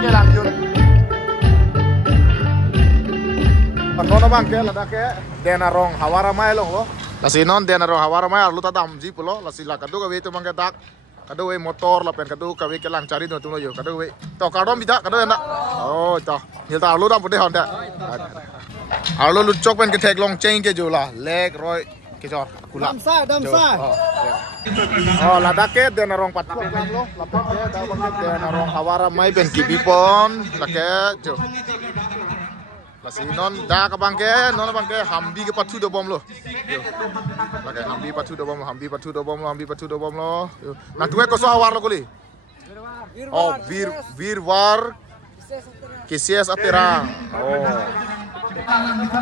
ke lanjut. Nono bang ke lada ke denarong hawara mai long lo. Lasi non denarong hawara mai arlu tadam ji pulo lasi la kadu kawe tu bang ke tak. Kadu we motor la pen kadu kawe ke lang cari tu lo yo kadu we. To kadom bisa kadu enak. Oh to. Hilta arlu dah putih honda. Arlu lu cok pen ke tek long chain ke jula leg roy ke jor kula. Damsa. Oh lada ke denarong pat ko lang lo. La pen ke da bang ke denarong hawara mai pen kibipon la ke jo. Lasi non dah ke bangke, non bangke hambi ke patu do bom lo. Lagi hambi patu do bom lo. Nah tuwe koso awar lo kuli. Oh virwar kisias aterang. Oh.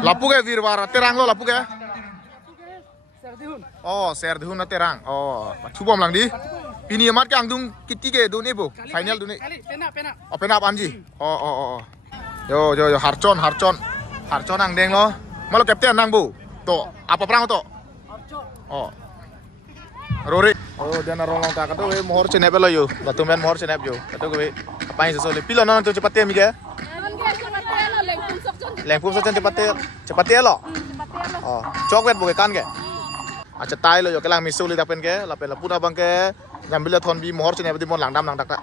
Lapu ke virwar aterang lo lapu ke? Oh serdihun aterang. Oh patu bom lang di. Pini amat ke angdung kiti ke duni bu. Final duni. Pena. Oh pena anji. Oh. Yo harcon ang deng lo. Malo kapten nang bu. To, apa perang to? Oh. Rory. Oh, dia narong ta kado we mohor cenep lo yo. Batu men mohor cenep yo. Kado we apain sesole. Pilo non to cepat mi ke? Lengpum sok cepat lo. Oh, cok wet bu kan ke? Acha tai lo yo kelang misuli dapen ke, lapen lapun abang ke. Jambil thon bi mohor cenep di mon lang dam lang dak.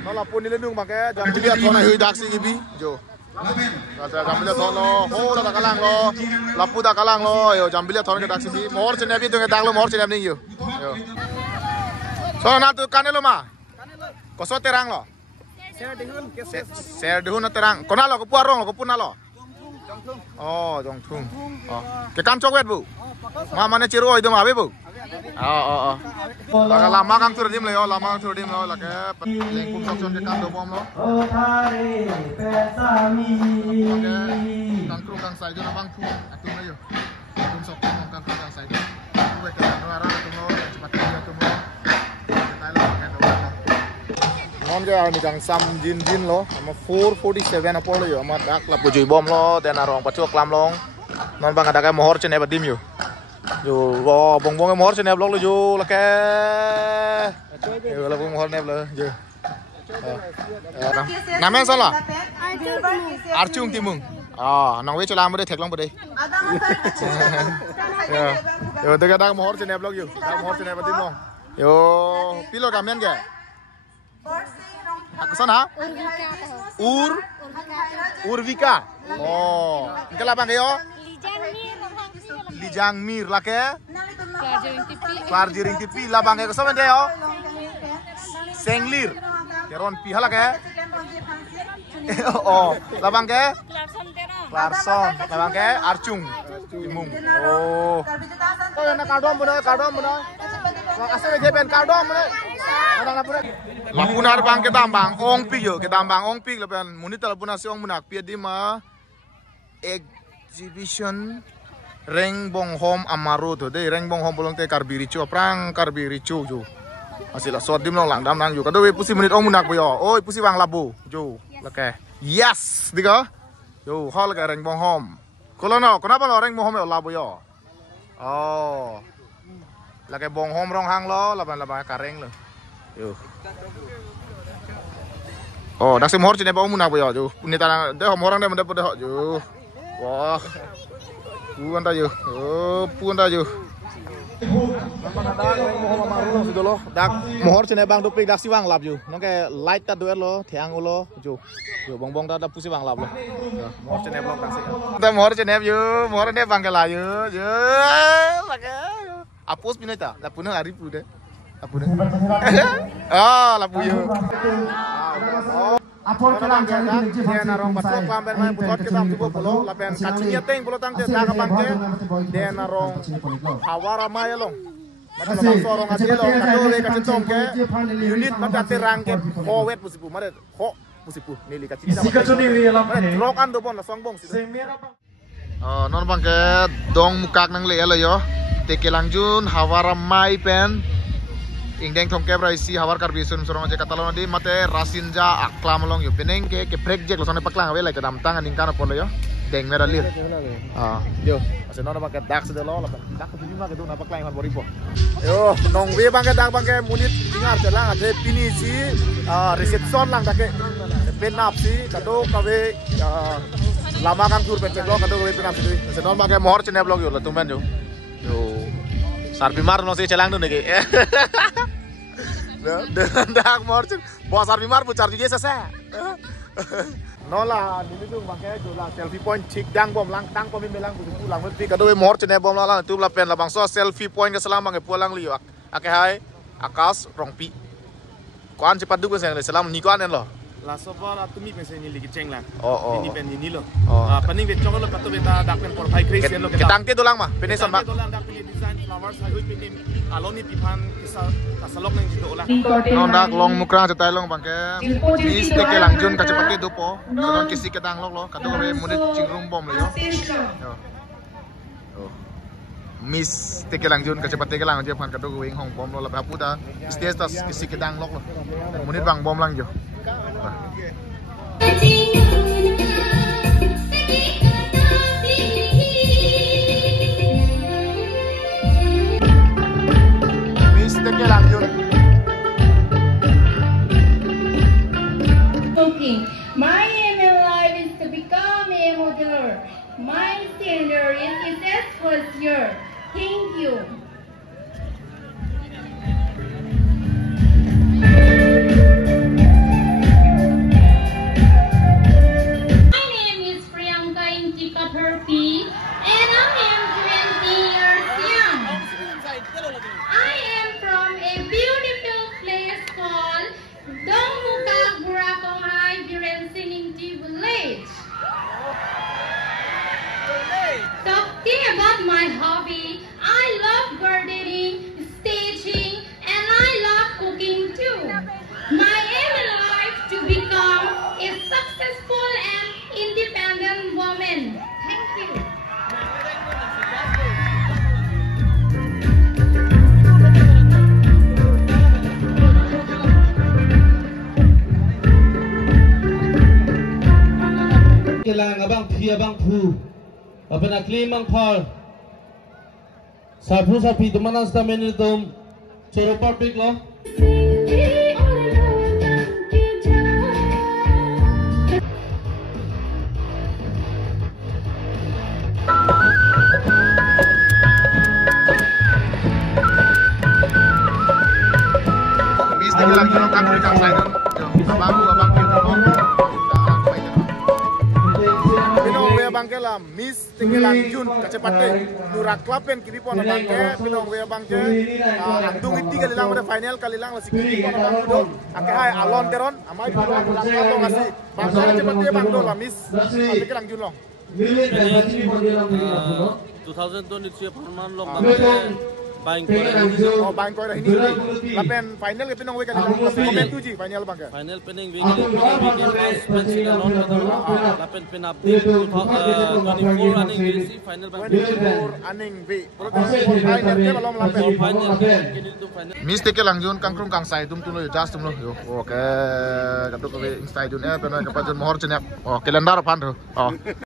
No lapun ni lendung bang ke, jambil thon ai dak si bi jo. Jambil thon lo, ho da kalang lo, lapu da kalang lo, yo jambil thon ke dak si mohor cenep bi tu ke dak lo mohor cenep ning yo. Yo. So na tu kanelo ma. Koso terang lo. Ser dehun terang. Kona lo ko puarong lo ko puna lo. Oh, jongthung. Oh. Ke kan cok wet bu. Ma mane ciru itu ma be bu. Oh. Laga lama kang tur dim le yo, lama kang tur dim lo lage lengkum sok son ke kan do bom lo. Kang kru kang sai jo na bang thu atum le yo. Atum sok kang kru kang sai jo. Kuwe ke no ara atum lo cepat dia atum lo. Tai lo kan do lo. Non ke ani kang sam jin lo, ama 447 apol yo, ama dak la pujui bom lo, den arong pachuk lam long. Non bang ada ke mohor cene badim yo. Yo bong mohor cenep lok lo yo la ke. Yo la bong mohor nep lo yo. Namanya salah? Arcung Timung. Ah, nang we celam bade thek long bade. Yo de ka mohor cenep lok yo. Mohor cenep badim long. Yo pilo kamen ke? Aku sana? Urvika. Oh, kala bang yo? Lijang Mir lah ke? Klarjiring TV lah bang ke sama dia yo. Senglir. Keron pihak lah ke? Oh, lah bang ke? Klarson. Lah bang ke? Arcung. Timung. Oh. Oh, nak kardom benar. Asal dia pen kardom benar. Lapunar bang ke tambang ong pi yo, ke tambang ong pi lepen munit lapuna si ong munak pi di ma exhibition Rengbong Home Amaru tu, deh Rengbong Home bolong te karbiricu, prang karbiricu jo. Masih lah sort dim long lang dam nang jo. Kado we pusi menit ong munak boyo. Oi pusi bang labu jo. Lake. Yes, diga. Jo, hal ke Rengbong Home. Kalau no, kenapa lo Rengbong Home labu yo? Oh. Lake bong home rong hang lo, laban kareng lo. Yo. Oh, dak se mohor cine ba ong munak boyo jo. Punita de hom orang de mende pode ho jo. Wah. Puan tayo. Oh, puan tayo. Dak mohor cene bang duplik dak siwang lap ju. Nong ke light ta duet lo, thiang ulo ju. Yo bong da pusi bang lap lo. Mohor cene blok tak sik. Ta mohor cene ju, mohor ne bang ke la ju. Yo, lage. Apus pinita, la punang ari pu de. Apu de. Ah, la pu yo. Apol kelang cari di dia narong pasok lamben main putot kita tubuh pulo lapen kacinya teng pulo tang dia tak bangke dia narong hawara maya long mata bang sorong aja long kado le kacentong ke unit mata terang ke kowet pusipu mata ho pusipu nili kacina rok ando pon la songbong non bangke dong mukak nang le lo yo teke langjun hawara mai pen ingdeng thongke braisi hawar kar bisun sorong aja katalon di mate rasinja aklam long yo peneng ke break jek lo sone paklang we like dam tangan ingkana polo yo deng mera lir yo ase nona bangke dak sede lo dak ke lima ke do na paklang han boripo yo nong we bangke dak bangke munit ingar celang ade pinisi reception lang dake penap sih kado kawe lama kang tur pen blog kado kawe penap sih senol make mohor chene blog yo tumben yo sarpi mar no se chelang dun deke dak mohor chen bo sarpi mar bu charge je sa no la ni tu make jo la selfie point chik dang bom lang tang pom melang bu pulang mesti kado mohor chene bom la tu la pen la bang so selfie point ke salam mange pulang liyo ake hai akas rongpi kuan cepat dulu saya selam ni kuan lo la soba tumi pensi ni lagi ceng lang ini pen ini lo paning bet chong lo patu beta dak pen por phai crazy lo ketang ke dolang mah penesan mak dolang dak pilih design flowers hai penim aloni pipan kasalok nang jido ulang non dak long mukra cetai long bangke ni steke langjun ka cepat ke dopo non kisi ketang lo katu ke munit cingrum bom lo yo Miss teke langjun kecepat teke lang kan kado wing hong bom lo la puta stage tas kisi kedang lok lo munit bang bom lang jo Miss teke langjun Okay, my aim in life is to become a modeler. My standard is as first year. Thank you. My name is Priyanka Intika Purpi and I am 20 years young. I am from a beautiful place called Dongmuka Burakonghai Birensiningti village. Talking about my hobby, I love gardening, staging, and I love cooking too. My aim in life to become a successful and independent woman. Thank you. Kailangan abang pia bang pu. Apa nak limang par? Sapu sapi tu mana stamen itu? Coro public lo. Miss teke langjun kan dari kang saya abang bangke la Miss teke langjun kacepate nurak klapen kibi pon bangke pinong we bangke andung iti kalilang pada final kalilang la sikiti pon bangke do ake hai alon teron amai pon nurak klapen ngasi bangke cepate bang do la Miss teke langjun lo 2023 perman lo bang ko ini lapen final ke pinong we kalilang komen tuji final bangke final pening we pas pensilan non lapen penap 24 running we final bang 24 aning we final ke balom lapen final kini tu final Miss teke langjun kangkrung kang sai tum tulo just tum lo yo oke katu ke instai jun peno ke pajun mohor cenyap kalendar pan